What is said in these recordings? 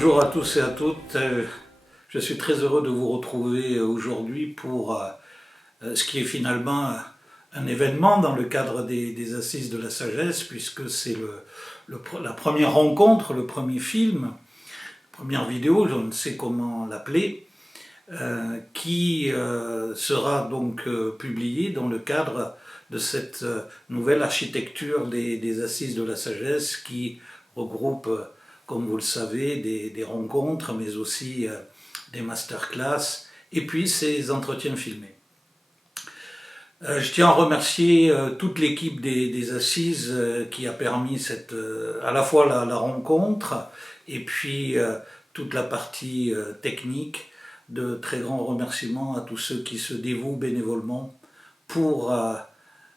Bonjour à tous et à toutes, je suis très heureux de vous retrouver aujourd'hui pour ce qui est finalement un événement dans le cadre des Assises de la Sagesse, puisque c'est la première rencontre, le premier film, première vidéo, je ne sais comment l'appeler, qui sera donc publié dans le cadre de cette nouvelle architecture des Assises de la Sagesse qui regroupe, comme vous le savez, des rencontres, mais aussi des masterclass, et puis ces entretiens filmés. Je tiens à remercier toute l'équipe des Assises qui a permis à la fois la rencontre et puis toute la partie technique. De très grands remerciements à tous ceux qui se dévouent bénévolement pour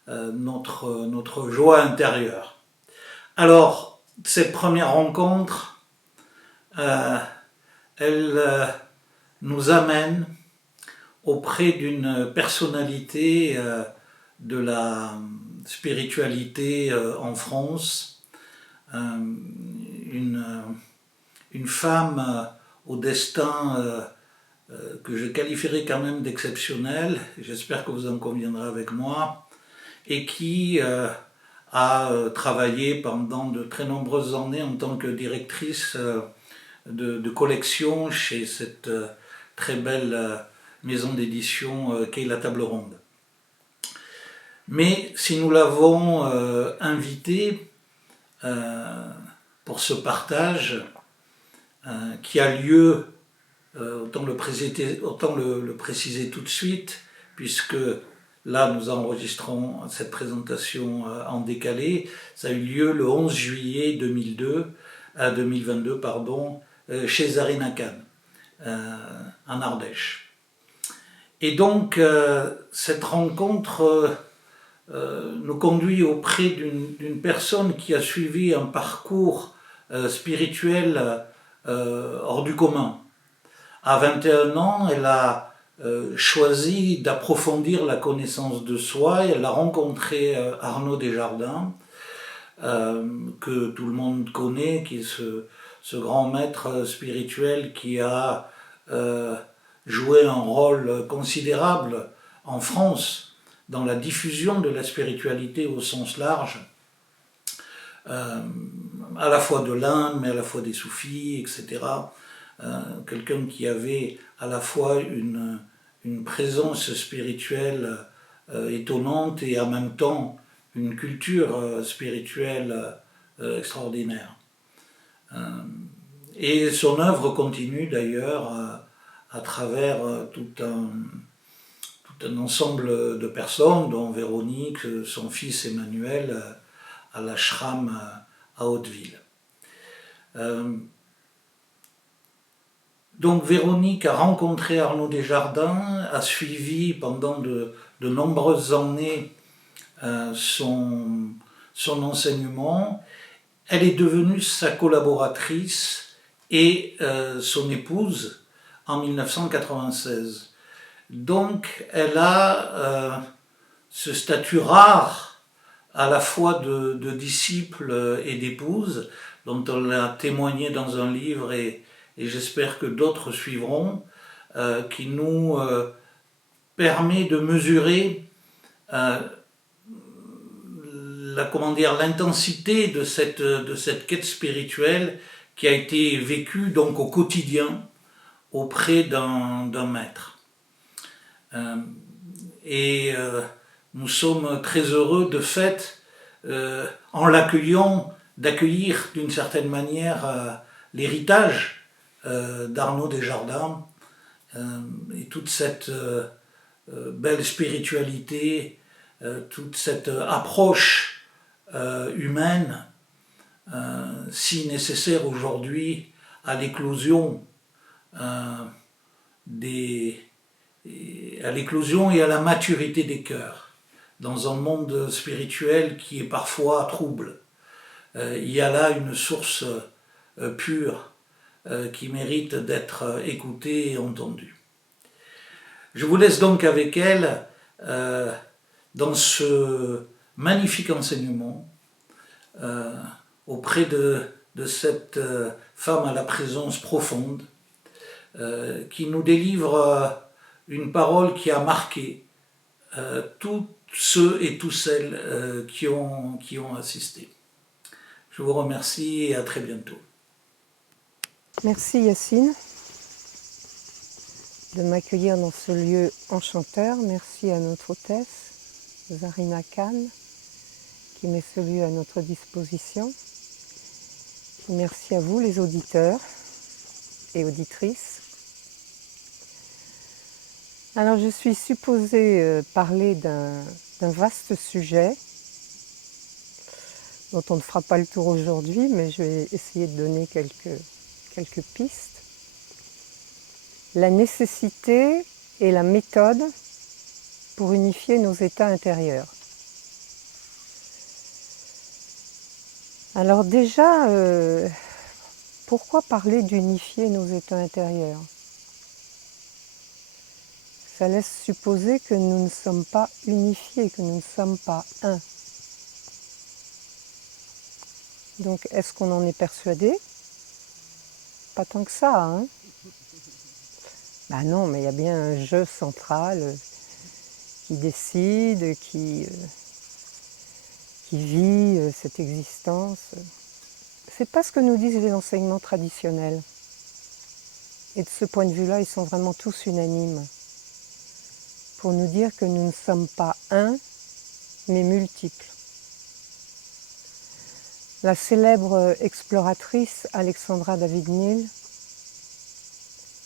notre joie intérieure. Alors, cette première rencontre, elle nous amène auprès d'une personnalité de la spiritualité en France, une femme au destin que je qualifierais quand même d'exceptionnel, j'espère que vous en conviendrez avec moi, et qui a travaillé pendant de très nombreuses années en tant que directrice de collection chez cette très belle maison d'édition qu'est La Table Ronde. Mais si nous l'avons invitée pour ce partage qui a lieu, autant le préciser tout de suite, puisque là nous enregistrons cette présentation en décalé, ça a eu lieu le 11 juillet 2022 chez Zarina Khan, en Ardèche. Et donc cette rencontre nous conduit auprès d'une personne qui a suivi un parcours spirituel hors du commun. À 21 ans, elle a choisi d'approfondir la connaissance de soi. Elle a rencontré Arnaud Desjardins, que tout le monde connaît, qui est ce grand maître spirituel qui a joué un rôle considérable en France dans la diffusion de la spiritualité au sens large, à la fois de l'Inde, mais à la fois des soufis, etc. Quelqu'un qui avait à la fois une présence spirituelle étonnante et en même temps une culture spirituelle extraordinaire. Et son œuvre continue d'ailleurs à travers tout un ensemble de personnes, dont Véronique, son fils Emmanuel, à l'ashram à Hauteville. Donc Véronique a rencontré Arnaud Desjardins, a suivi pendant de nombreuses années son enseignement. Elle est devenue sa collaboratrice et son épouse en 1996. Donc elle a ce statut rare à la fois de disciple et d'épouse, dont elle a témoigné dans un livre et j'espère que d'autres suivront, qui nous permet de mesurer l'intensité de cette quête spirituelle qui a été vécue donc au quotidien auprès d'un maître. Et nous sommes très heureux de fait, en l'accueillant, d'accueillir d'une certaine manière l'héritage d'Arnaud Desjardins et toute cette belle spiritualité, toute cette approche humaine si nécessaire aujourd'hui à l'éclosion et à la maturité des cœurs dans un monde spirituel qui est parfois trouble. Il y a là une source pure qui mérite d'être écoutée et entendue. Je vous laisse donc avec elle dans ce magnifique enseignement auprès de de cette femme à la présence profonde, qui nous délivre une parole qui a marqué tous ceux et toutes celles qui ont assisté. Je vous remercie et à très bientôt. Merci Yacine de m'accueillir dans ce lieu enchanteur. Merci à notre hôtesse, Zarina Khan, qui met ce lieu à notre disposition. Merci à vous les auditeurs et auditrices. Alors je suis supposée parler d'un vaste sujet dont on ne fera pas le tour aujourd'hui, mais je vais essayer de donner quelques pistes. La nécessité et la méthode pour unifier nos états intérieurs. Alors déjà, pourquoi parler d'unifier nos états intérieurs? Ça laisse supposer que nous ne sommes pas unifiés, que nous ne sommes pas un. Donc, est-ce qu'on en est persuadé? Pas tant que ça, hein? Ben non, mais il y a bien un jeu central qui décide, qui vit cette existence. C'est pas ce que nous disent les enseignements traditionnels. Et de ce point de vue-là, ils sont vraiment tous unanimes pour nous dire que nous ne sommes pas un, mais multiples. La célèbre exploratrice Alexandra David-Néel,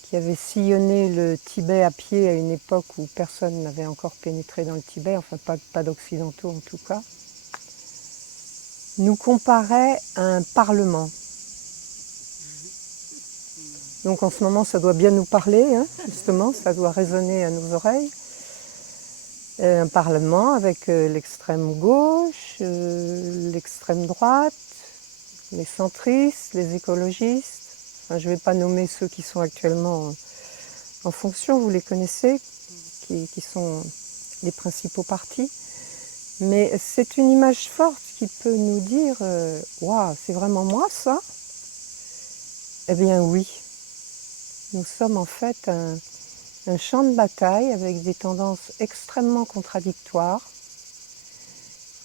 qui avait sillonné le Tibet à pied à une époque où personne n'avait encore pénétré dans le Tibet, enfin pas d'occidentaux en tout cas, nous comparait à un parlement. Donc en ce moment, ça doit bien nous parler, hein, justement, ça doit résonner à nos oreilles. Un parlement avec l'extrême gauche, l'extrême droite, les centristes, les écologistes. Enfin, je ne vais pas nommer ceux qui sont actuellement en fonction, vous les connaissez, qui sont les principaux partis. Mais c'est une image forte qui peut nous dire « Waouh, c'est vraiment moi ça ?» Eh bien oui, nous sommes en fait un champ de bataille avec des tendances extrêmement contradictoires.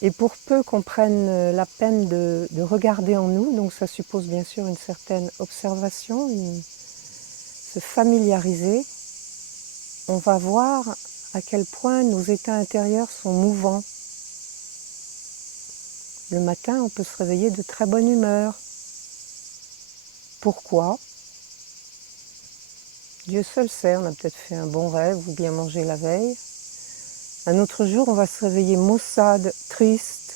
Et pour peu qu'on prenne la peine de regarder en nous, donc ça suppose bien sûr une certaine observation, se familiariser, on va voir à quel point nos états intérieurs sont mouvants. Le matin, on peut se réveiller de très bonne humeur. Pourquoi ? Dieu seul sait, on a peut-être fait un bon rêve ou bien mangé la veille. Un autre jour, on va se réveiller maussade, triste.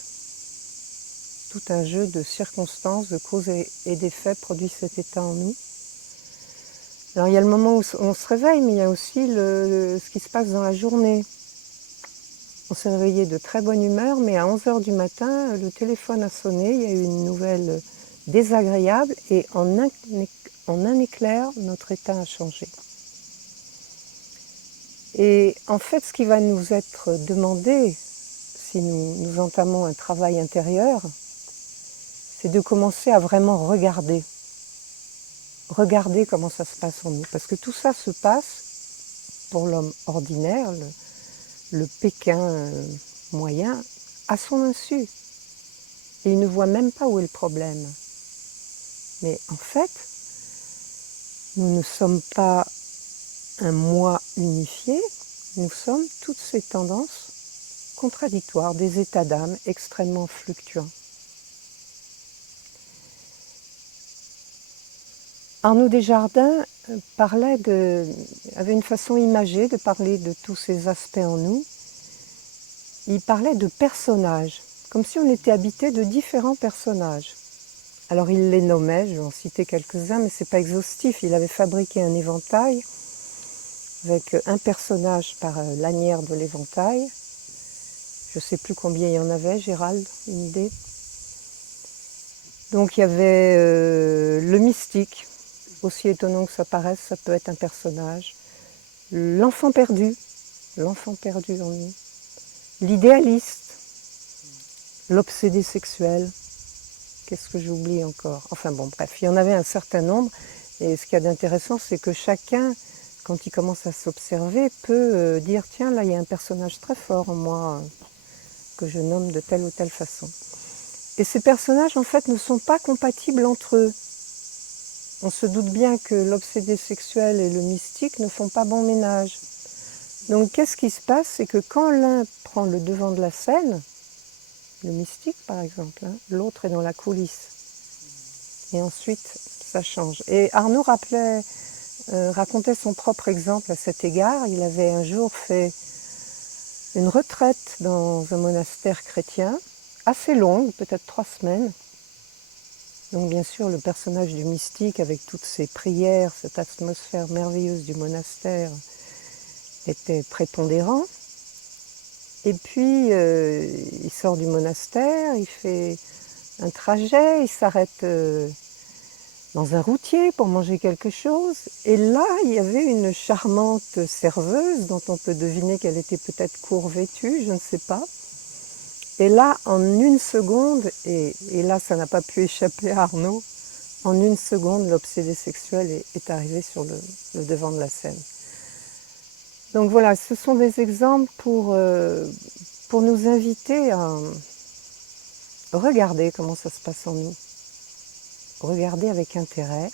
Tout un jeu de circonstances, de causes et d'effets produit cet état en nous. Alors il y a le moment où on se réveille, mais il y a aussi ce qui se passe dans la journée. On s'est réveillé de très bonne humeur, mais à 11h du matin, le téléphone a sonné, il y a eu une nouvelle désagréable et en un éclair, notre état a changé. Et en fait, ce qui va nous être demandé, si nous entamons un travail intérieur, c'est de commencer à vraiment regarder. Regarder comment ça se passe en nous. Parce que tout ça se passe, pour l'homme ordinaire, le Pékin moyen, à son insu. Et il ne voit même pas où est le problème. Mais en fait, nous ne sommes pas un moi unifié, nous sommes toutes ces tendances contradictoires, des états d'âme extrêmement fluctuants. Arnaud Desjardins avait une façon imagée de parler de tous ces aspects en nous. Il parlait de personnages, comme si on était habité de différents personnages. Alors il les nommait, je vais en citer quelques-uns, mais ce n'est pas exhaustif. Il avait fabriqué un éventail avec un personnage par lanière de l'éventail. Je ne sais plus combien il y en avait, Gérald, une idée? Donc il y avait le mystique, aussi étonnant que ça paraisse, ça peut être un personnage. L'enfant perdu en nous. L'idéaliste, l'obsédé sexuel, Qu'est-ce que j'oublie encore? Enfin bon, bref, il y en avait un certain nombre. Et ce qu'il y a d'intéressant, c'est que chacun, quand il commence à s'observer, peut dire « Tiens, là, il y a un personnage très fort en moi que je nomme de telle ou telle façon. » Et ces personnages, en fait, ne sont pas compatibles entre eux. On se doute bien que l'obsédé sexuel et le mystique ne font pas bon ménage. Donc, qu'est-ce qui se passe? C'est que quand l'un prend le devant de la scène, le mystique par exemple, hein, l'autre est dans la coulisse. Et ensuite, ça change. Et Arnaud racontait son propre exemple à cet égard. Il avait un jour fait une retraite dans un monastère chrétien, assez longue, peut-être 3 semaines. Donc bien sûr, le personnage du mystique, avec toutes ses prières, cette atmosphère merveilleuse du monastère, était prépondérant. Et puis, il sort du monastère, il fait un trajet, il s'arrête dans un routier pour manger quelque chose. Et là, il y avait une charmante serveuse dont on peut deviner qu'elle était peut-être court vêtue, je ne sais pas. Et là, en une seconde, et là, ça n'a pas pu échapper à Arnaud, en une seconde, l'obsédé sexuel est arrivé sur le devant de la scène. Donc voilà, ce sont des exemples pour nous inviter à regarder comment ça se passe en nous. Regarder avec intérêt.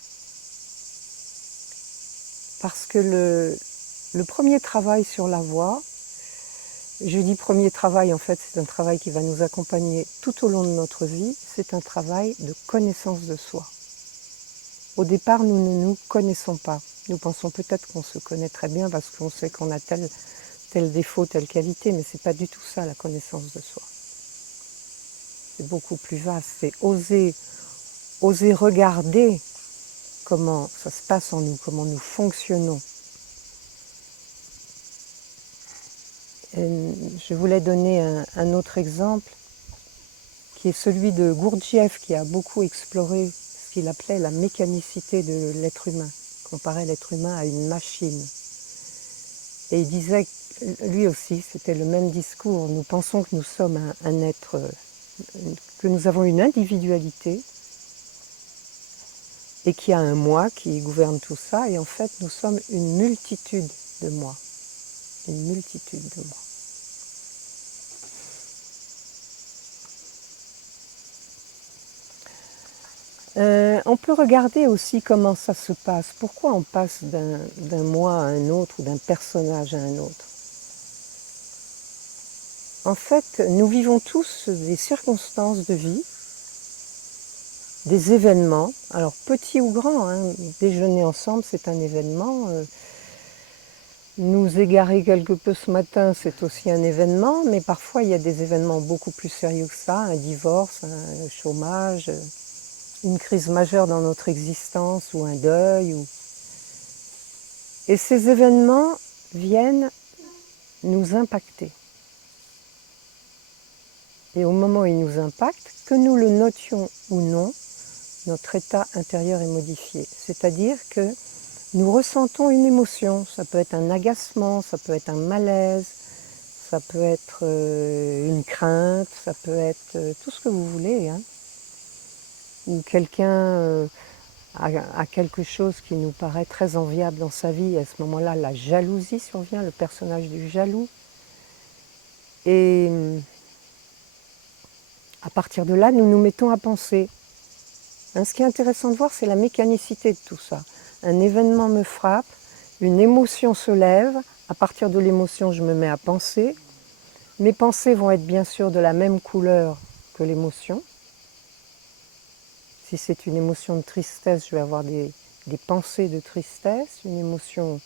Parce que le premier travail sur la voie, je dis premier travail, en fait, c'est un travail qui va nous accompagner tout au long de notre vie, c'est un travail de connaissance de soi. Au départ, nous ne nous connaissons pas. Nous pensons peut-être qu'on se connaît très bien parce qu'on sait qu'on a tel défaut, telle qualité, mais ce n'est pas du tout ça, la connaissance de soi. C'est beaucoup plus vaste, c'est oser regarder comment ça se passe en nous, comment nous fonctionnons. Et je voulais donner un autre exemple qui est celui de Gurdjieff, qui a beaucoup exploré ce qu'il appelait la mécanicité de l'être humain, comparait l'être humain à une machine. Et il disait, lui aussi, c'était le même discours, nous pensons que nous sommes un être, que nous avons une individualité et qu'il y a un moi qui gouverne tout ça, et en fait nous sommes une multitude de moi. Une multitude de moi. On peut regarder aussi comment ça se passe. Pourquoi on passe d'un moi à un autre ou d'un personnage à un autre? En fait, nous vivons tous des circonstances de vie, des événements, alors petits ou grands, hein. Déjeuner ensemble c'est un événement, nous égarer quelque peu ce matin c'est aussi un événement, mais parfois il y a des événements beaucoup plus sérieux que ça, un divorce, un chômage, une crise majeure dans notre existence ou un deuil. Et ces événements viennent nous impacter. Et au moment où ils nous impactent, que nous le notions ou non, notre état intérieur est modifié. C'est-à-dire que nous ressentons une émotion. Ça peut être un agacement, ça peut être un malaise, ça peut être une crainte, ça peut être tout ce que vous voulez, hein. Ou quelqu'un a quelque chose qui nous paraît très enviable dans sa vie, et à ce moment-là, la jalousie survient, le personnage du jaloux. Et à partir de là, nous nous mettons à penser. Hein, ce qui est intéressant de voir, c'est la mécanicité de tout ça. Un événement me frappe, une émotion se lève, à partir de l'émotion, je me mets à penser. Mes pensées vont être bien sûr de la même couleur que l'émotion. Si c'est une émotion de tristesse, je vais avoir des pensées de tristesse. Une émotion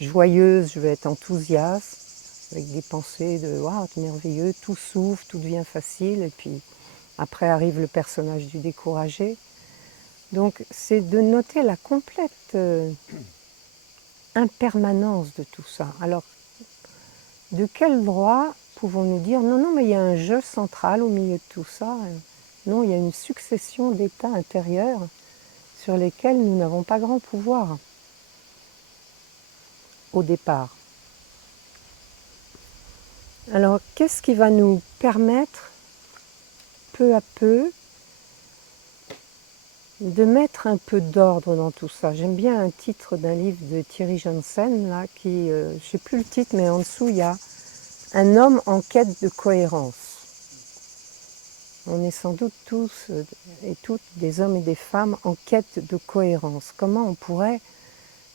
joyeuse, je vais être enthousiaste, avec des pensées de « waouh, c'est merveilleux », tout s'ouvre, tout devient facile, et puis après arrive le personnage du découragé. Donc c'est de noter la complète impermanence de tout ça. Alors, de quel droit pouvons-nous dire « non, non, mais il y a un jeu central au milieu de tout ça ». Non, il y a une succession d'états intérieurs sur lesquels nous n'avons pas grand pouvoir au départ. Alors, qu'est-ce qui va nous permettre, peu à peu, de mettre un peu d'ordre dans tout ça. J'aime bien un titre d'un livre de Thierry Janssen, là, qui, je ne sais plus le titre, mais en dessous, il y a un homme en quête de cohérence. On est sans doute tous et toutes des hommes et des femmes en quête de cohérence. Comment on pourrait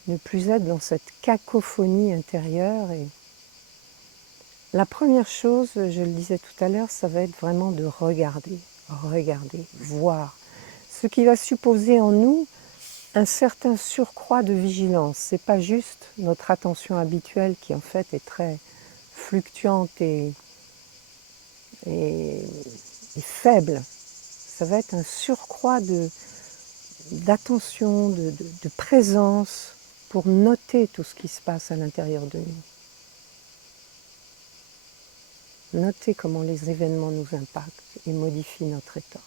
ne plus être dans cette cacophonie intérieure et la première chose, je le disais tout à l'heure, ça va être vraiment de regarder, voir. Ce qui va supposer en nous un certain surcroît de vigilance. Ce n'est pas juste notre attention habituelle qui en fait est très fluctuante et faible. Ça va être un surcroît d'attention, de présence pour noter tout ce qui se passe à l'intérieur de nous. Noter comment les événements nous impactent et modifient notre état.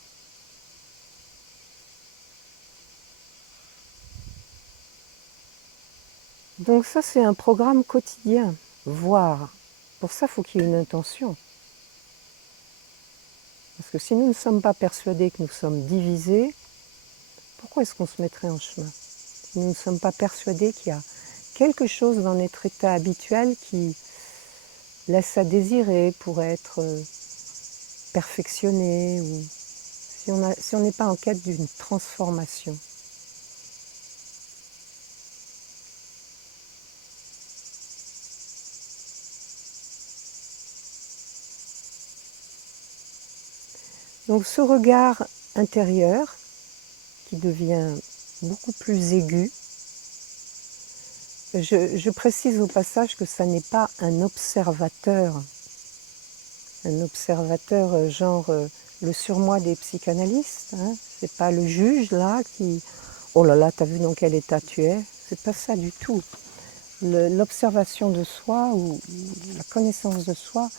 Donc ça, c'est un programme quotidien, voir. Pour ça, il faut qu'il y ait une intention. Parce que si nous ne sommes pas persuadés que nous sommes divisés, pourquoi est-ce qu'on se mettrait en chemin? Si nous ne sommes pas persuadés qu'il y a quelque chose dans notre état habituel qui laisse à désirer pour être perfectionné, ou si on n'est pas en quête d'une transformation. Donc ce regard intérieur qui devient beaucoup plus aigu, je précise au passage que ça n'est pas un observateur genre le surmoi des psychanalystes, hein. C'est pas le juge là qui « oh là là, t'as vu dans quel état tu es ?» C'est pas ça du tout. L'observation de soi ou la connaissance de soi,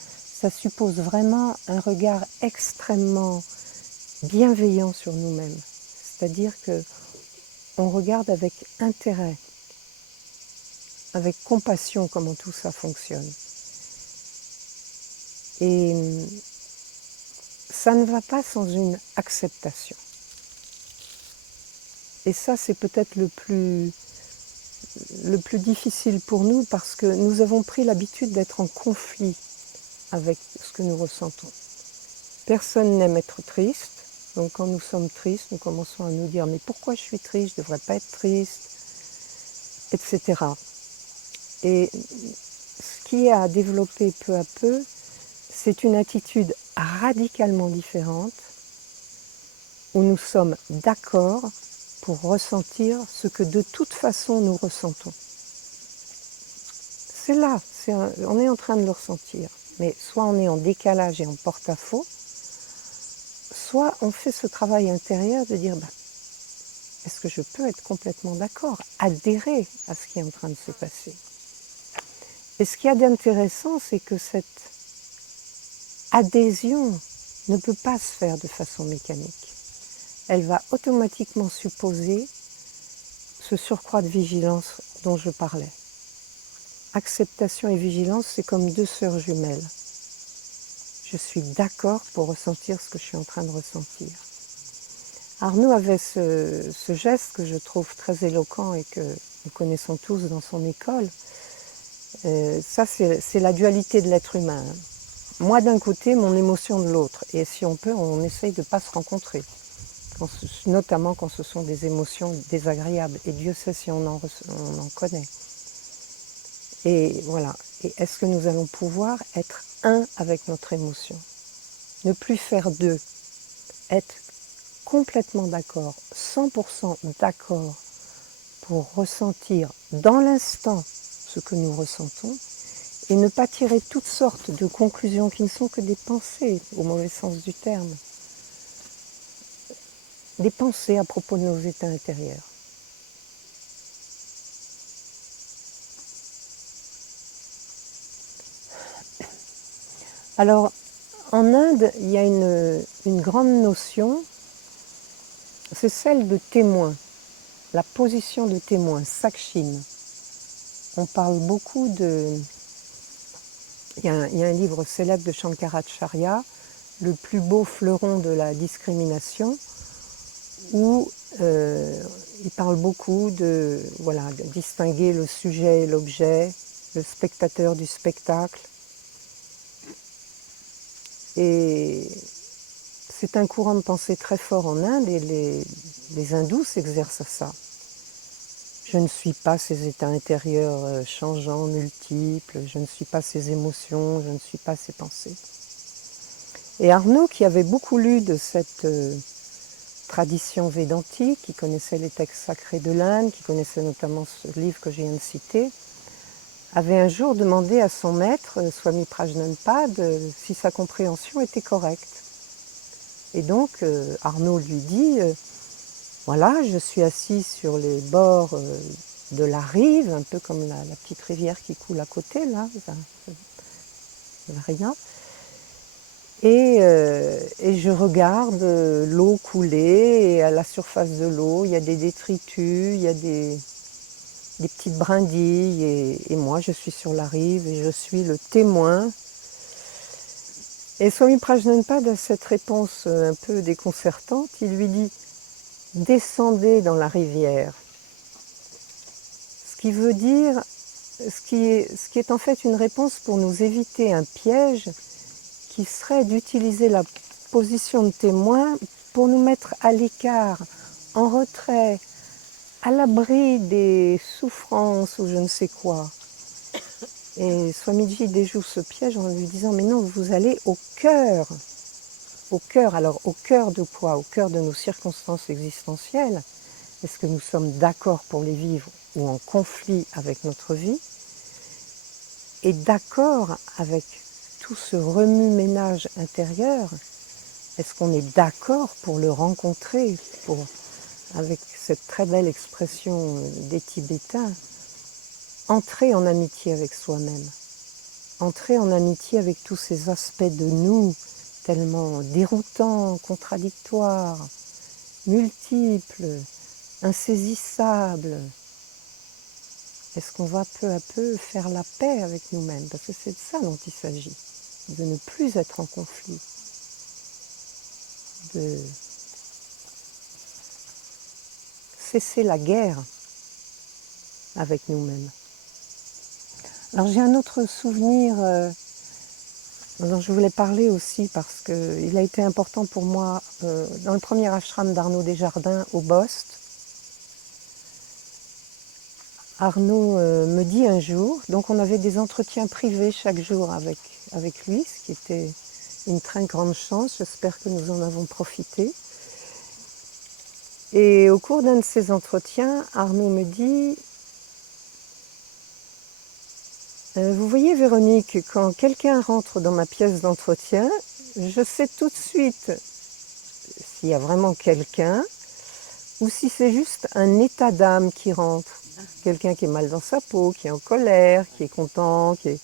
ça suppose vraiment un regard extrêmement bienveillant sur nous-mêmes. C'est-à-dire qu'on regarde avec intérêt, avec compassion comment tout ça fonctionne. Et ça ne va pas sans une acceptation. Et ça, c'est peut-être le plus difficile pour nous parce que nous avons pris l'habitude d'être en conflit avec ce que nous ressentons. Personne n'aime être triste, donc quand nous sommes tristes, nous commençons à nous dire « mais pourquoi je suis triste, je ne devrais pas être triste ?» etc. Et ce qui est à développer peu à peu, c'est une attitude radicalement différente où nous sommes d'accord pour ressentir ce que de toute façon nous ressentons. C'est là, on est en train de le ressentir, mais soit on est en décalage et en porte-à-faux, soit on fait ce travail intérieur de dire est-ce que je peux être complètement d'accord, adhérer à ce qui est en train de se passer. Et ce qu'il y a d'intéressant, c'est que cette adhésion ne peut pas se faire de façon mécanique. Elle va automatiquement supposer ce surcroît de vigilance dont je parlais. Acceptation et vigilance, c'est comme deux sœurs jumelles. Je suis d'accord pour ressentir ce que je suis en train de ressentir. Arnaud avait ce geste que je trouve très éloquent et que nous connaissons tous dans son école. Ça, c'est la dualité de l'être humain. Moi d'un côté, mon émotion de l'autre. Et si on peut, on essaye de ne pas se rencontrer. Notamment quand ce sont des émotions désagréables. Et Dieu sait si on en connaît. Et voilà. Et est-ce que nous allons pouvoir être un avec notre émotion? Ne plus faire deux. Être complètement d'accord, 100% d'accord pour ressentir dans l'instant ce que nous ressentons et ne pas tirer toutes sortes de conclusions qui ne sont que des pensées, au mauvais sens du terme. Des pensées à propos de nos états intérieurs. Alors, en Inde, il y a une grande notion, c'est celle de témoin, la position de témoin, sakshin. On parle beaucoup de... Il y a un livre célèbre de Shankaracharya, Le plus beau fleuron de la discrimination, où Il parle beaucoup de, voilà, de distinguer le sujet et l'objet, le spectateur du spectacle. Et c'est un courant de pensée très fort en Inde et les hindous s'exercent à ça. Je ne suis pas ces états intérieurs changeants, multiples, je ne suis pas ces émotions, je ne suis pas ces pensées. Et Arnaud, qui avait beaucoup lu de cette tradition védantique, qui connaissait les textes sacrés de l'Inde, qui connaissait notamment ce livre que je viens de citer, avait un jour demandé à son maître, Swami Prajnanpad, si sa compréhension était correcte. Et donc Arnaud lui dit, voilà, je suis assis sur les bords de la rive, un peu comme la petite rivière qui coule à côté, là, rien. Et je regarde l'eau couler, et à la surface de l'eau, il y a des détritus, il y a des petites brindilles, et moi je suis sur la rive et je suis le témoin. Et Swami Prajnanpad a cette réponse un peu déconcertante, il lui dit « Descendez dans la rivière ». Ce qui veut dire, ce qui est en fait une réponse pour nous éviter un piège qui serait d'utiliser la position de témoin pour nous mettre à l'écart, en retrait, à l'abri des souffrances ou je ne sais quoi. Et Swamiji déjoue ce piège en lui disant « Mais non, vous allez au cœur ». Au cœur, alors au cœur de quoi? Au cœur de nos circonstances existentielles. Est-ce que nous sommes d'accord pour les vivre ou en conflit avec notre vie? Et d'accord avec tout ce remue-ménage intérieur? Est-ce qu'on est d'accord pour le rencontrer, avec cette très belle expression des Tibétains, entrer en amitié avec soi-même, entrer en amitié avec tous ces aspects de nous, tellement déroutants, contradictoires, multiples, insaisissables. Est-ce qu'on va peu à peu faire la paix avec nous-mêmes? Parce que c'est de ça dont il s'agit, de ne plus être en conflit, de cesser la guerre avec nous-mêmes. Alors j'ai un autre souvenir dont je voulais parler aussi parce qu'il a été important pour moi dans le premier ashram d'Arnaud Desjardins au Bost. Arnaud me dit un jour, donc on avait des entretiens privés chaque jour avec lui, ce qui était une très grande chance, j'espère que nous en avons profité. Et au cours d'un de ces entretiens, Arnaud me dit vous voyez Véronique, quand quelqu'un rentre dans ma pièce d'entretien, je sais tout de suite s'il y a vraiment quelqu'un ou si c'est juste un état d'âme qui rentre. Quelqu'un qui est mal dans sa peau, qui est en colère, qui est content, qui est...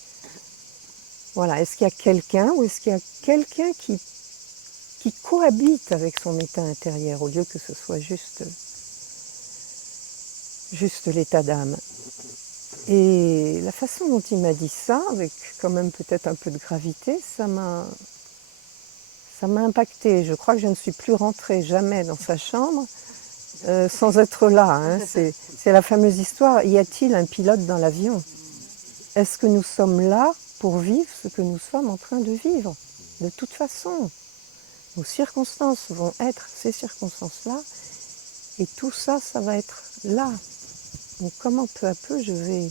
Voilà, est-ce qu'il y a quelqu'un ou est-ce qu'il y a quelqu'un qui cohabite avec son état intérieur au lieu que ce soit juste l'état d'âme. Et la façon dont il m'a dit ça, avec quand même peut-être un peu de gravité, ça m'a impacté. Je crois que je ne suis plus rentrée jamais dans sa chambre sans être là. Hein. C'est la fameuse histoire, y a-t-il un pilote dans l'avion? Est-ce que nous sommes là pour vivre ce que nous sommes en train de vivre? De toute façon, nos circonstances vont être ces circonstances-là, et tout ça, ça va être là. Donc comment peu à peu je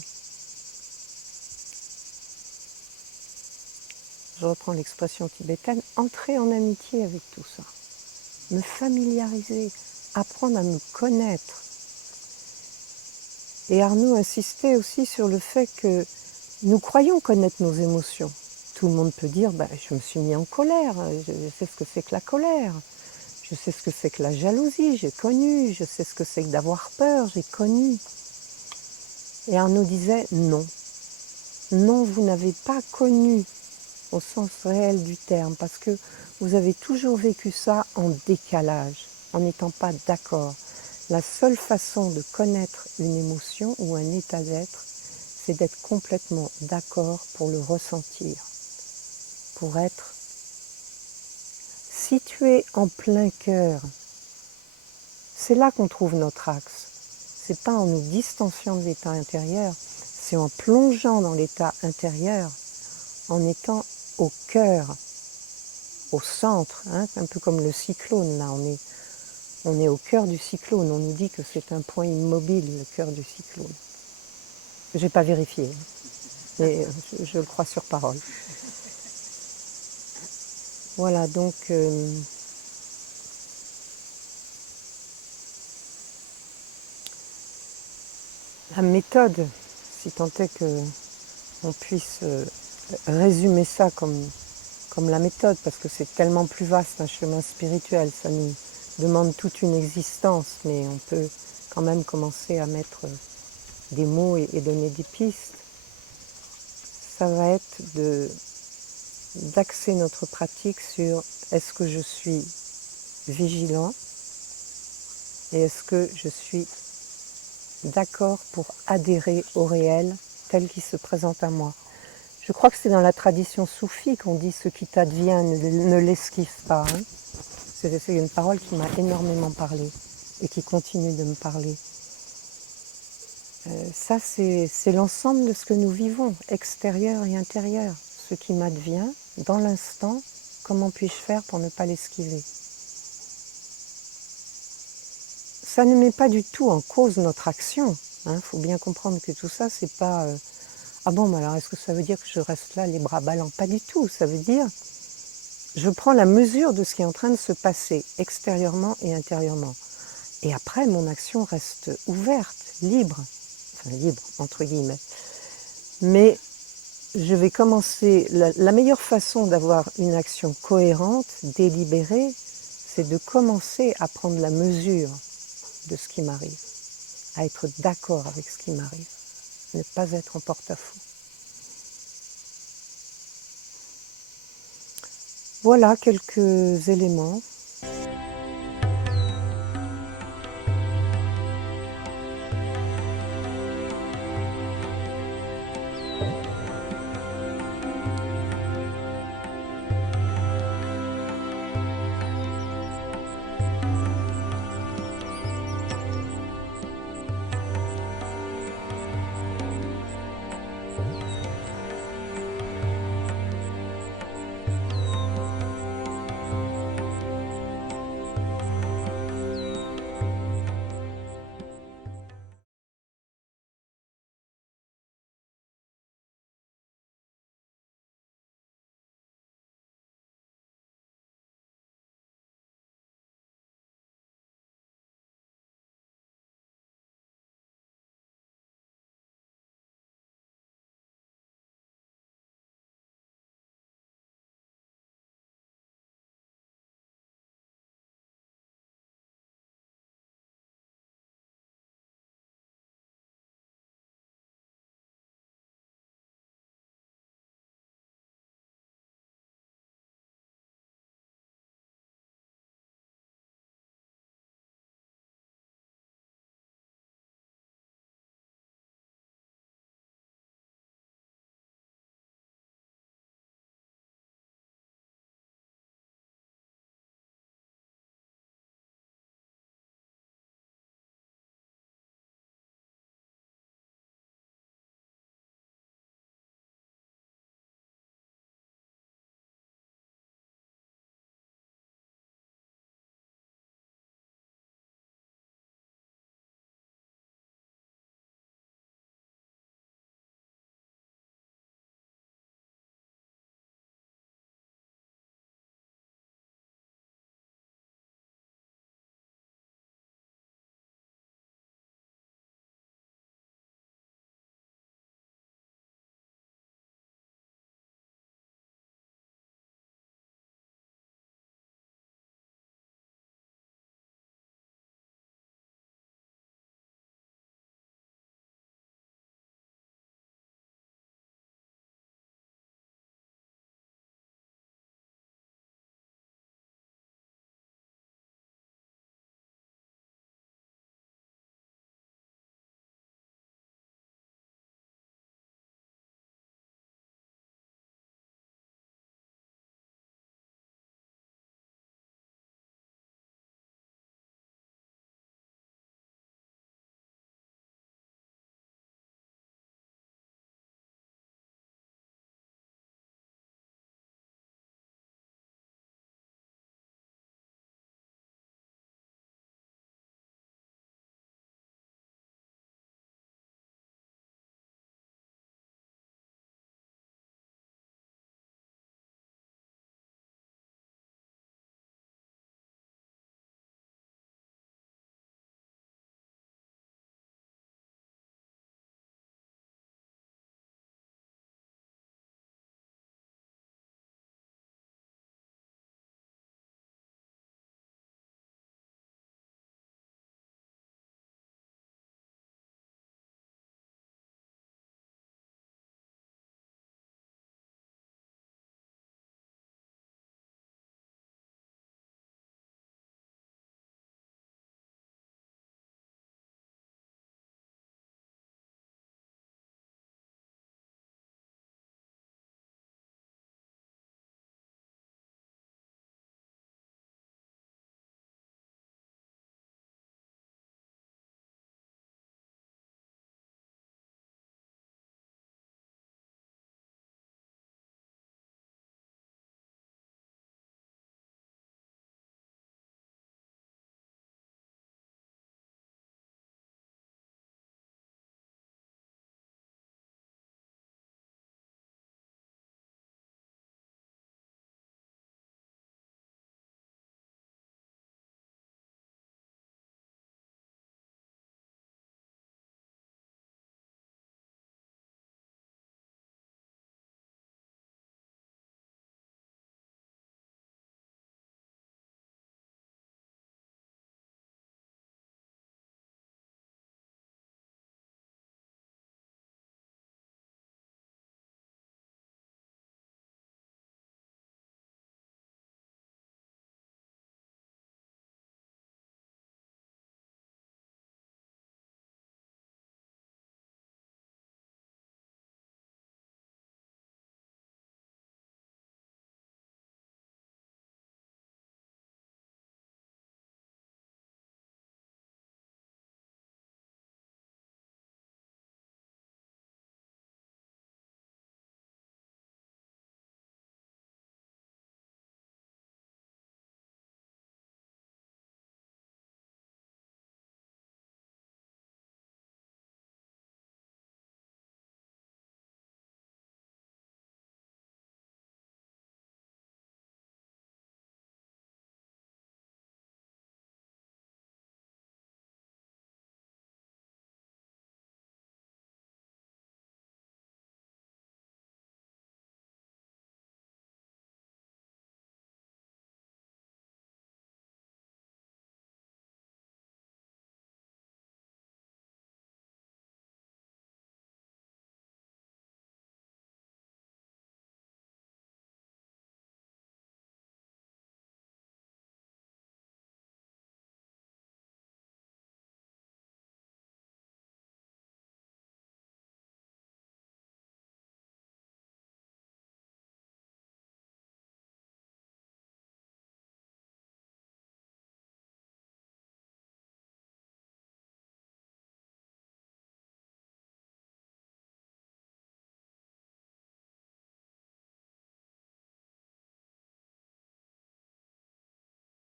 reprends l'expression tibétaine, entrer en amitié avec tout ça, me familiariser, apprendre à me connaître. Et Arnaud insistait aussi sur le fait que nous croyons connaître nos émotions. Tout le monde peut dire, je me suis mis en colère, je sais ce que c'est que la colère, je sais ce que c'est que la jalousie, j'ai connu, je sais ce que c'est que d'avoir peur, j'ai connu. Et Arnaud disait, non, non, vous n'avez pas connu au sens réel du terme, parce que vous avez toujours vécu ça en décalage, en n'étant pas d'accord. La seule façon de connaître une émotion ou un état d'être, c'est d'être complètement d'accord pour le ressentir, pour être. Si tu es en plein cœur, C'est là qu'on trouve notre axe. C'est pas en nous distanciant de l'état intérieur, c'est en plongeant dans l'état intérieur, en étant au cœur, au centre, hein, un peu comme le cyclone, là, on est au cœur du cyclone, on nous dit que c'est un point immobile, le cœur du cyclone. Je n'ai pas vérifié, mais je le crois sur parole. Voilà, donc la méthode, si tant est qu'on puisse résumer ça comme la méthode, parce que c'est tellement plus vaste un chemin spirituel, ça nous demande toute une existence, mais on peut quand même commencer à mettre des mots et donner des pistes. Ça va être d'axer notre pratique sur est-ce que je suis vigilant et est-ce que je suis d'accord pour adhérer au réel tel qu'il se présente à moi. Je crois que c'est dans la tradition soufie qu'on dit ce qui t'advient, ne l'esquive pas. Hein. C'est une parole qui m'a énormément parlé et qui continue de me parler. Ça, c'est l'ensemble de ce que nous vivons, extérieur et intérieur. Ce qui m'advient, dans l'instant, comment puis-je faire pour ne pas l'esquiver? Ça ne met pas du tout en cause notre action. Il faut bien comprendre que tout ça, c'est pas... ah bon, alors est-ce que ça veut dire que je reste là les bras ballants? Pas du tout, ça veut dire je prends la mesure de ce qui est en train de se passer extérieurement et intérieurement. Et après, mon action reste ouverte, libre, enfin libre entre guillemets. Mais je vais commencer, la meilleure façon d'avoir une action cohérente, délibérée, c'est de commencer à prendre la mesure de ce qui m'arrive, à être d'accord avec ce qui m'arrive, ne pas être en porte-à-faux. Voilà quelques éléments